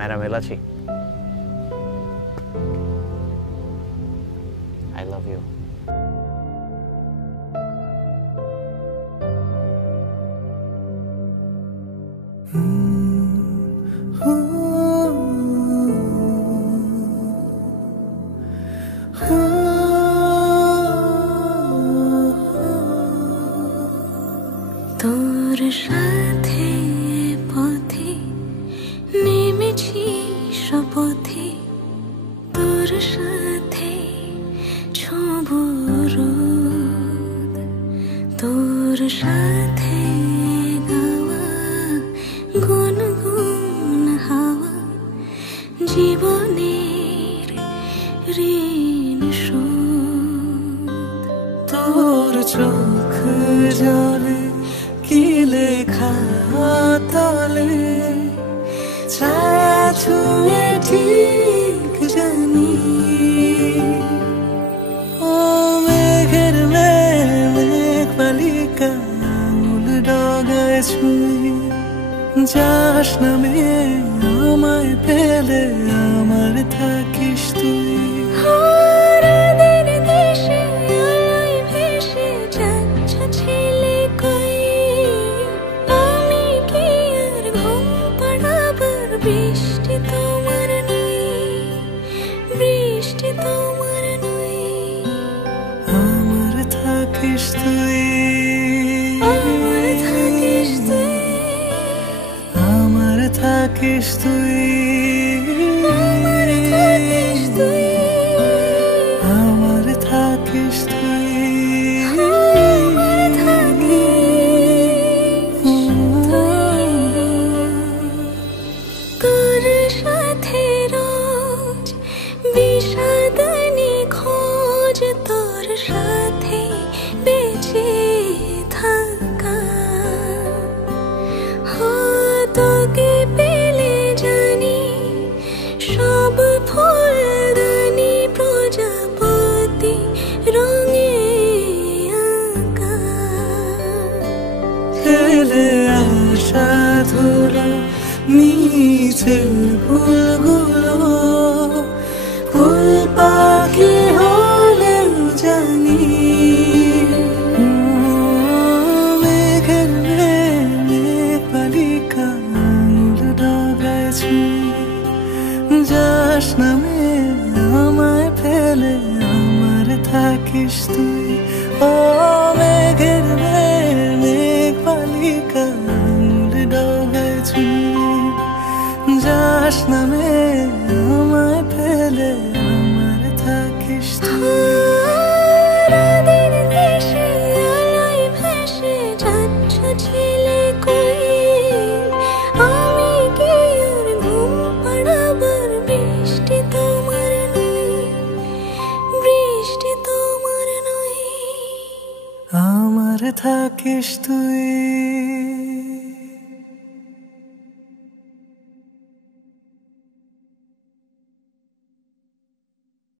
Madam Elachi, I love you. তোর সাথে পথে নেমেছি শপথে, তোর সাথে ছোঁব রোদ, তোর সাথে গাওয়া গুনগুন হাওয়া, জীবনের ঋণ শোধ। তোর চোখ জলে কি লেখা তলে, ছায়া ছুঁয়ে ঠিক জানি। ও মেঘের মেঘ বালিকা আঙুল ডগায় ছুঁয়ে, যাস নামে আমায় পেলে আমার থাকিস তুই। বৃষ্টি তোমার নই, বৃষ্টি তোমার নই, আমার থাকিস তুই, আমার থাকিস তুই, আমার থাকিস তুই, আমার থাকিস তুই, আমার থাকিস তুই, আমার থাকিস তুই। তোর সাথে রোজ বিষাদ নিখোঁজ, তোর সাথে বেঁচে থাকা, তোকে পেলে জানি সব ফুলদানি প্রজাপতি রঙে আঁকা। ফেলে আসা ধুলো নিচে ফুলগুলো, ফুল পাখি হলেও জানি। মেঘের মেঘ বালিকা আঙুল ডগায় ছুঁয়ে, যাস নামে আমায় ফেলে আমার থাকিস তুই। ও মেঘের মেঘ বালিকা আঙুল ডগায় ছুঁয়ে, যাস নামে আমায় ফেলে আমার থাকিস তুই। রাতের দেশে আলোয় ভেসে যাচ্ছ ছেলে কই, আমি কি আর ঘুম পাড়াবার বৃষ্টি তোমার নই, বৃষ্টি তোমার নই, আমার থাকিস তুই।